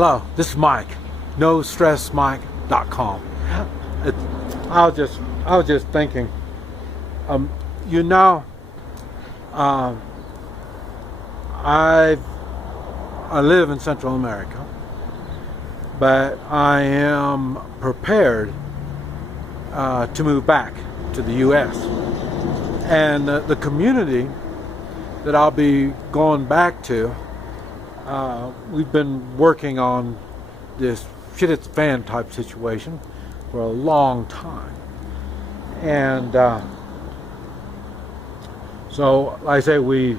Hello, this is Mike, NoStressMike.com. I was just thinking, you know, I live in Central America, but I am prepared to move back to the U.S. And the community that I'll be going back to, we've been working on this shit hits the fan type situation for a long time. And so, like I say, we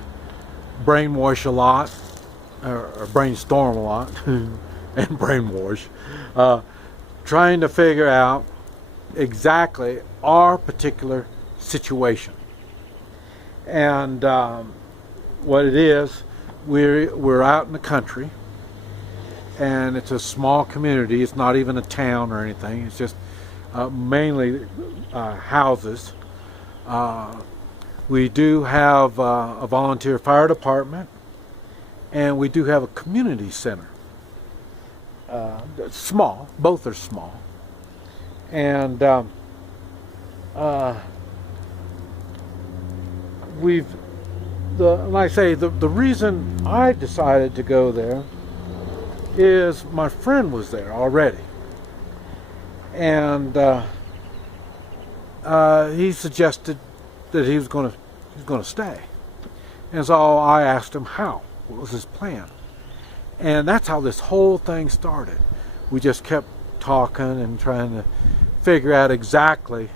brainwash a lot, or brainstorm a lot, and brainwash, trying to figure out exactly our particular situation. And what it is, we're out in the country, and it's a small community. It's not even a town or anything. It's just mainly houses. We do have a volunteer fire department, and we do have a community center. It's small. Both are small. And like I say, the reason I decided to go there is my friend was there already, and he suggested that he was going to stay, and so I asked him what was his plan, and that's how this whole thing started. We just kept talking and trying to figure out exactly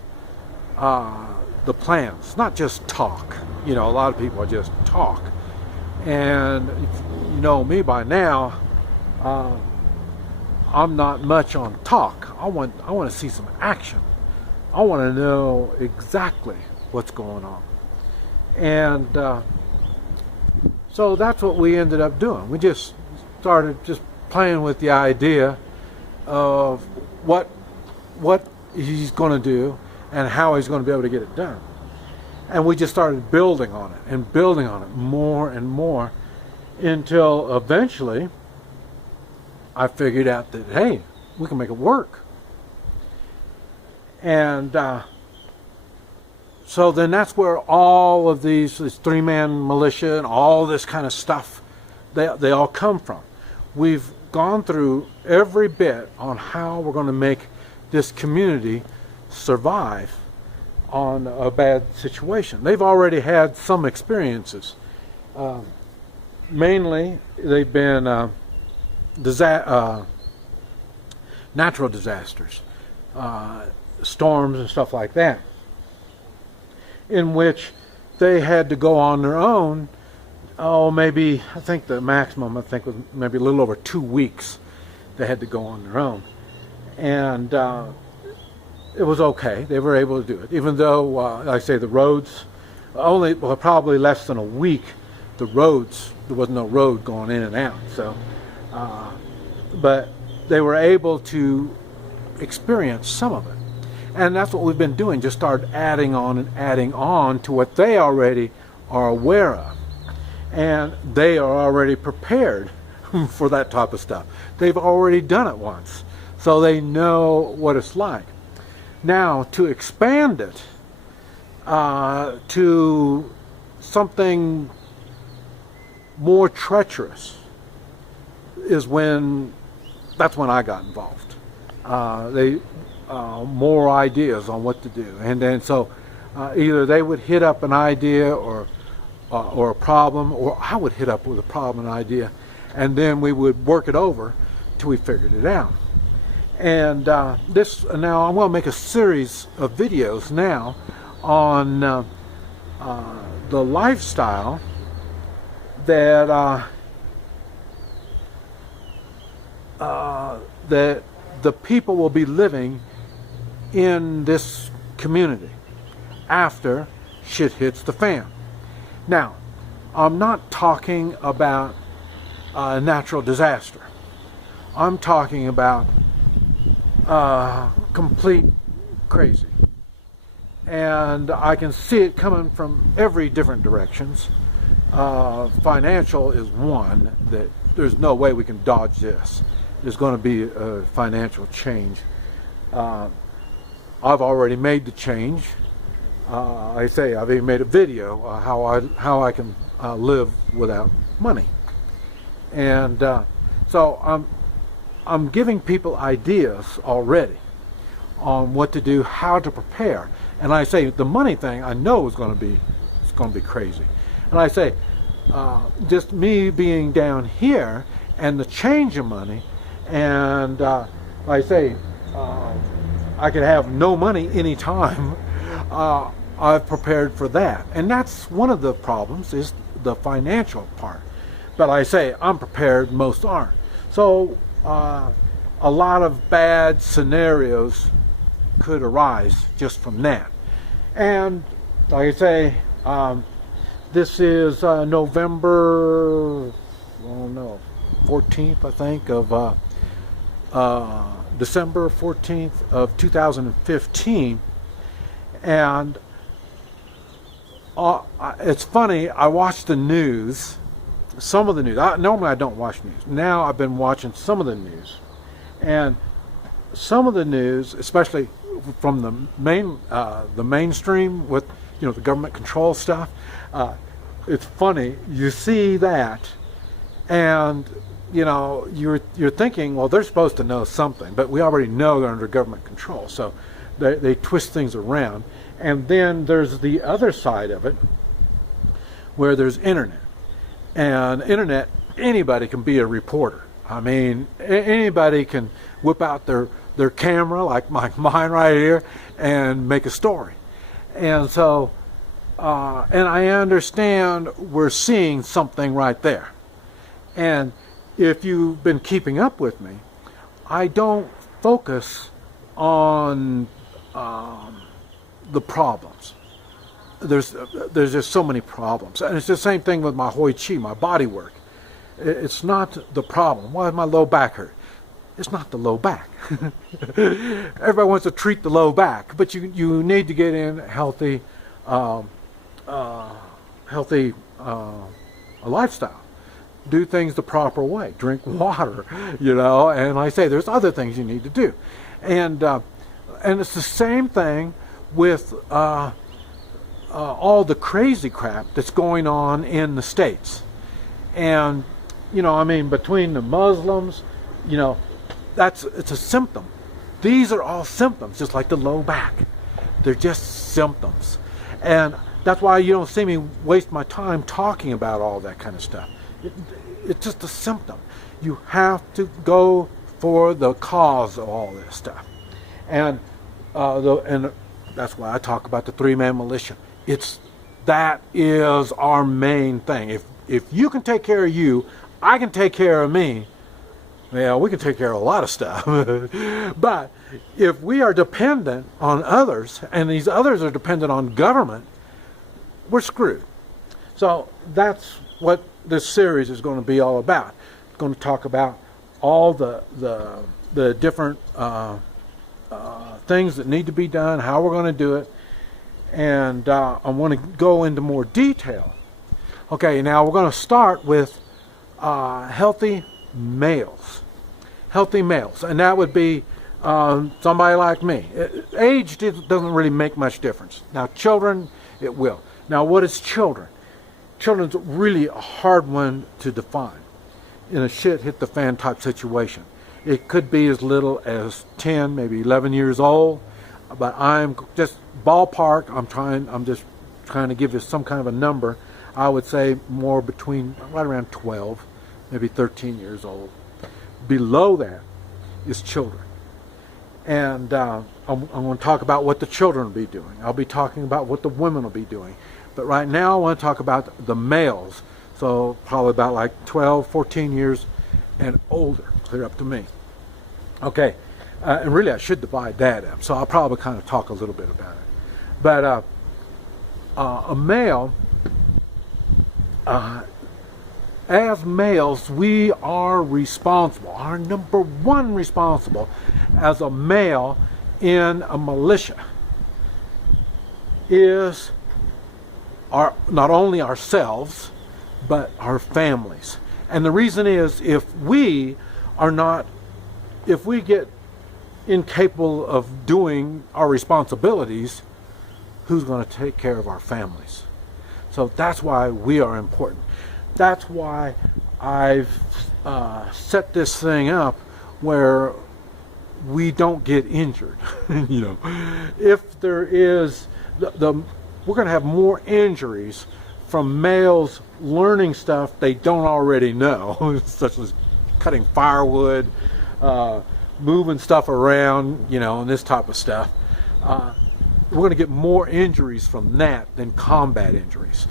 the plans, not just talk. You know, a lot of people just talk, and if you know me by now, I'm not much on talk. I want to see some action. I want to know exactly what's going on, and so that's what we ended up doing. We just started just playing with the idea of what he's going to do and how he's going to be able to get it done. And we just started building on it and building on it more and more until eventually I figured out that, hey, we can make it work. And so then that's where all of this Three Men Militia and all this kind of stuff, they all come from. We've gone through every bit on how we're going to make this community survive on a bad situation. They've already had some experiences. Mainly, they've been natural disasters, storms and stuff like that, in which they had to go on their own. Maybe, I think the maximum, was maybe a little over 2 weeks they had to go on their own. And it was okay. They were able to do it. Even though, like I say, the roads, probably less than a week, the roads, there was no road going in and out. So, but they were able to experience some of it. And that's what we've been doing, just start adding on to what they already are aware of. And they are already prepared for that type of stuff. They've already done it once, so they know what it's like. Now, to expand it to something more treacherous that's when I got involved. More ideas on what to do, and then so either they would hit up an idea or a problem, or I would hit up with a problem, an idea, and then we would work it over till we figured it out. And now I'm going to make a series of videos now on the lifestyle that that the people will be living in this community after shit hits the fan. Now, I'm not talking about a natural disaster. I'm talking about complete crazy. And I can see it coming from every different directions. Financial is one that there's no way we can dodge this. there's going to be a financial change. I've already made the change. I say I've even made a video how I can live without money, and so I'm giving people ideas already on what to do, how to prepare. And I say the money thing I know is going to be crazy, and I say just me being down here and the change of money, and I say I could have no money anytime. I've prepared for that, and that's one of the problems, is the financial part. But I say I'm prepared, most aren't. So a lot of bad scenarios could arise just from that. And like I say, this is November, I don't know, 14th, I think, of December 14th of 2015. And it's funny, I watched the news, some of the news. Normally I don't watch news. Now I've been watching some of the news. And some of the news, especially from the mainstream with, you know, the government control stuff, it's funny, you see that, and you know, you're thinking, well, they're supposed to know something, but we already know they're under government control, so they twist things around. And then there's the other side of it, where there's internet. And internet, anybody can be a reporter. I mean, anybody can whip out their camera, like mine right here, and make a story. And so, and I understand we're seeing something right there. And if you've been keeping up with me, I don't focus on the problems. There's just so many problems, and it's the same thing with my Hoi Chi, my body work. It's not the problem. Why does my low back hurt? It's not the low back. Everybody wants to treat the low back, but you need to get in healthy lifestyle. Do things the proper way. Drink water, you know. And I say there's other things you need to do, and it's the same thing with all the crazy crap that's going on in the States. And you know, I mean, between the Muslims, you know, it's a symptom. These are all symptoms, just like the low back. They're just symptoms. And that's why you don't see me waste my time talking about all that kind of stuff. It's just a symptom. You have to go for the cause of all this stuff. And that's why I talk about the three-man militia. That is our main thing. If you can take care of you, I can take care of me. Yeah, we can take care of a lot of stuff. But if we are dependent on others, and these others are dependent on government, we're screwed. So that's what this series is going to be all about. It's going to talk about all the different things that need to be done, how we're going to do it, and I want to go into more detail. Okay, now we're going to start with healthy males. Healthy males, and that would be somebody like me. Age doesn't really make much difference. Now, children, it will. Now, what is children? Children's really a hard one to define in a shit hit the fan type situation. It could be as little as 10, maybe 11 years old, but I'm just ballpark. I'm just trying to give you some kind of a number. I would say more between right around 12, maybe 13 years old. Below that is children. And I'm going to talk about what the children will be doing. I'll be talking about what the women will be doing. But right now I want to talk about the males. So probably about like 12, 14 years and older. Clear up to me. Okay. And really I should divide that up. So I'll probably kind of talk a little bit about it. But a male, as males, we are responsible. Our number one responsible as a male in a militia is not only ourselves, but our families. And the reason is, if we are not if we get incapable of doing our responsibilities, who's going to take care of our families? So that's why we are important. That's why I've set this thing up where we don't get injured. You know, if there is we're going to have more injuries from males learning stuff they don't already know, such as cutting firewood, moving stuff around, you know, and this type of stuff. We're going to get more injuries from that than combat injuries.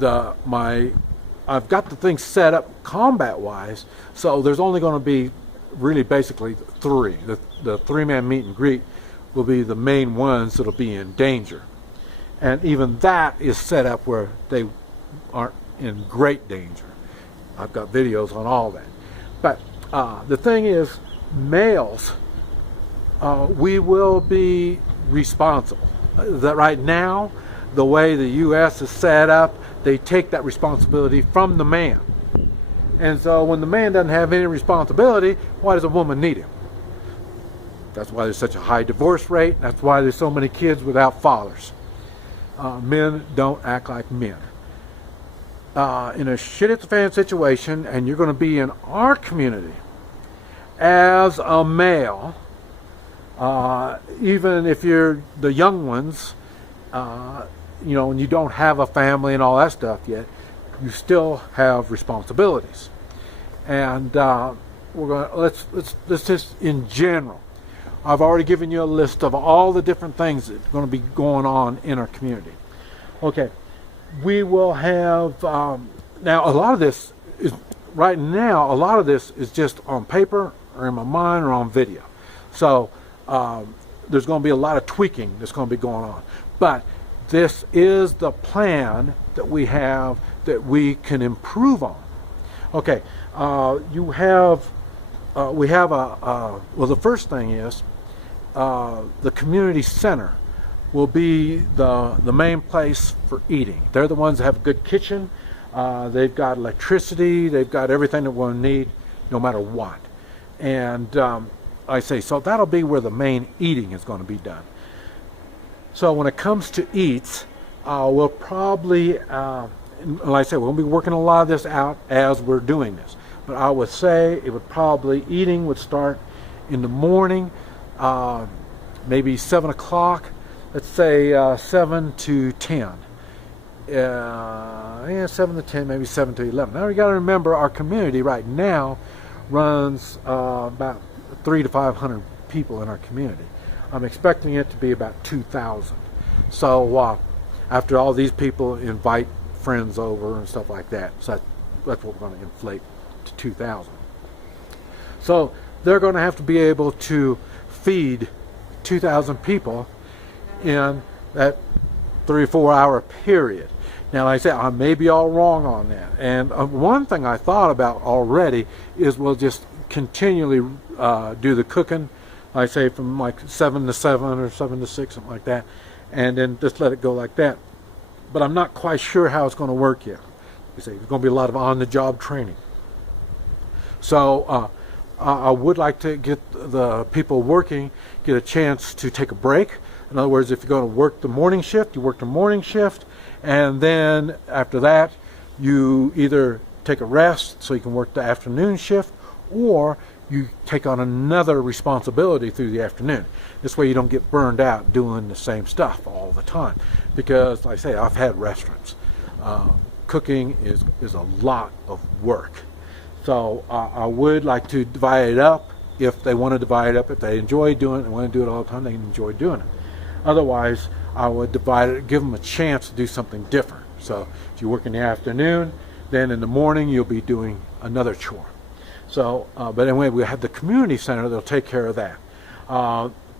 I've got the thing set up combat-wise, so there's only going to be really basically three. The three-man meet and greet will be the main ones that'll be in danger. And even that is set up where they aren't in great danger. I've got videos on all that. But the thing is, males, we will be responsible. That right now, the way the U.S. is set up, they take that responsibility from the man. And so when the man doesn't have any responsibility, why does a woman need him? That's why there's such a high divorce rate. That's why there's so many kids without fathers. Men don't act like men. In a shit-at-the-fan situation, and you're going to be in our community as a male, even if you're the young ones, you know, and you don't have a family and all that stuff yet, you still have responsibilities. And we're going to let's just in general. I've already given you a list of all the different things that are going to be going on in our community. Okay, we will have now a lot of this is right now. A lot of this is just on paper or in my mind or on video. So there's going to be a lot of tweaking that's going to be going on. But this is the plan that we have that we can improve on. Okay, we have well, the first thing is the community center will be the main place for eating. They're the ones that have a good kitchen. They've got electricity. They've got everything that we'll need, no matter what. And I say, so that'll be where the main eating is going to be done. So when it comes to eats, we'll probably, like I said, we'll be working a lot of this out as we're doing this. But I would say it would probably, eating would start in the morning, maybe 7 o'clock. Let's say 7 to 10. Yeah, 7 to 10, maybe 7 to 11. Now you got to remember, our community right now runs about 300 to 500 people in our community. I'm expecting it to be about 2,000. So after all these people invite friends over and stuff like that, so that's what we're going to inflate to 2,000. So they're going to have to be able to feed 2,000 people in that 3 or 4 hour period. Now, like I said, I may be all wrong on that. And one thing I thought about already is we'll just continually do the cooking, I say from like 7 to 7 or 7 to 6, something like that, and then just let it go like that. But I'm not quite sure how it's going to work yet. You see, there's going to be a lot of on-the-job training. So I would like to get the people working, get a chance to take a break. In other words, if you're going to work the morning shift, you work the morning shift, and then after that, you either take a rest so you can work the afternoon shift, or you take on another responsibility through the afternoon. This way you don't get burned out doing the same stuff all the time. Because, like I say, I've had restaurants. Cooking is a lot of work. So I would like to divide it up if they want to divide it up. If they enjoy doing it and want to do it all the time, they can enjoy doing it. Otherwise, I would divide it, give them a chance to do something different. So if you work in the afternoon, then in the morning you'll be doing another chore. So, but anyway, we have the community center that'll take care of that.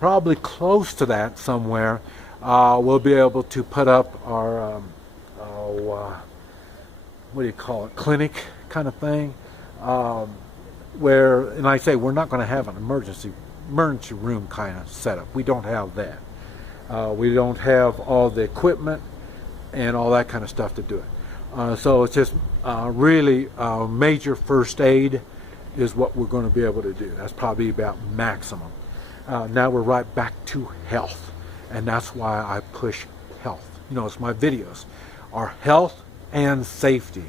Probably close to that somewhere, we'll be able to put up our, what do you call it, clinic kind of thing, where, and I say we're not going to have an emergency room kind of setup. We don't have that. We don't have all the equipment and all that kind of stuff to do it. So it's just really major first aid is what we're going to be able to do. That's probably about maximum. Now we're right back to health, and that's why I push health. You know, it's my videos are health and safety,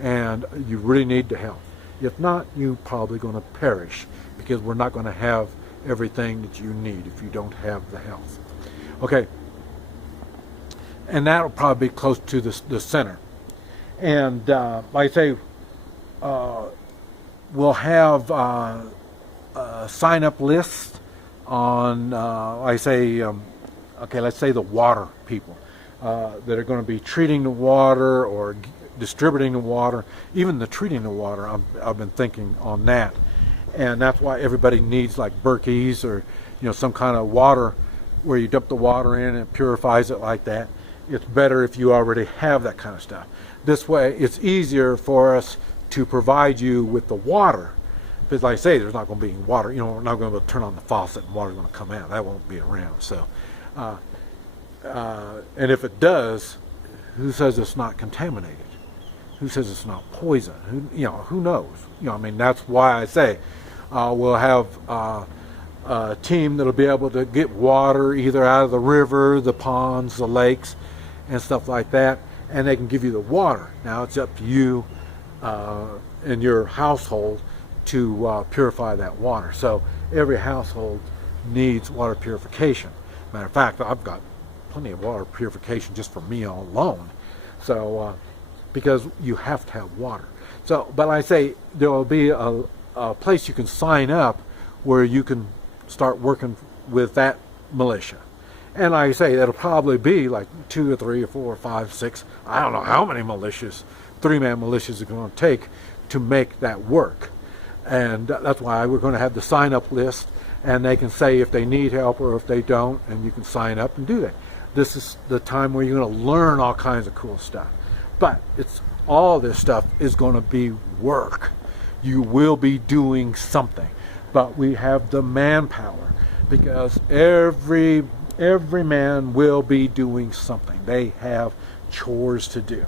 and you really need the health. If not, you're probably going to perish, because we're not going to have everything that you need if you don't have the health. Okay, and that'll probably be close to the center. And like I say, we'll have a sign-up list on, okay, let's say the water people that are going to be treating the water or distributing the water. Even the treating the water, I've been thinking on that. And that's why everybody needs like Berkey's or, you know, some kind of water where you dump the water in and it purifies it like that. It's better if you already have that kind of stuff. This way, it's easier for us to provide you with the water. Because like I say, there's not going to be water. You know, we're not going to be able to turn on the faucet and water's going to come out. That won't be around. So, and if it does, who says it's not contaminated? Who says it's not poison? Who knows? You know, I mean, that's why I say we'll have a team that'll be able to get water either out of the river, the ponds, the lakes, and stuff like that, and they can give you the water. Now it's up to you in your household to purify that water. So every household needs water purification. Matter of fact, I've got plenty of water purification just for me alone. So because you have to have water. So, but I say there will be a place you can sign up where you can start working with that militia. And like I say, it'll probably be like 2 or 3 or 4 or 5, 6. I don't know how many militias, 3-man militias are going to take to make that work. And that's why we're going to have the sign-up list, and they can say if they need help or if they don't, and you can sign up and do that. This is the time where you're going to learn all kinds of cool stuff. But all this stuff is going to be work. You will be doing something. But we have the manpower, because every man will be doing something. They have chores to do.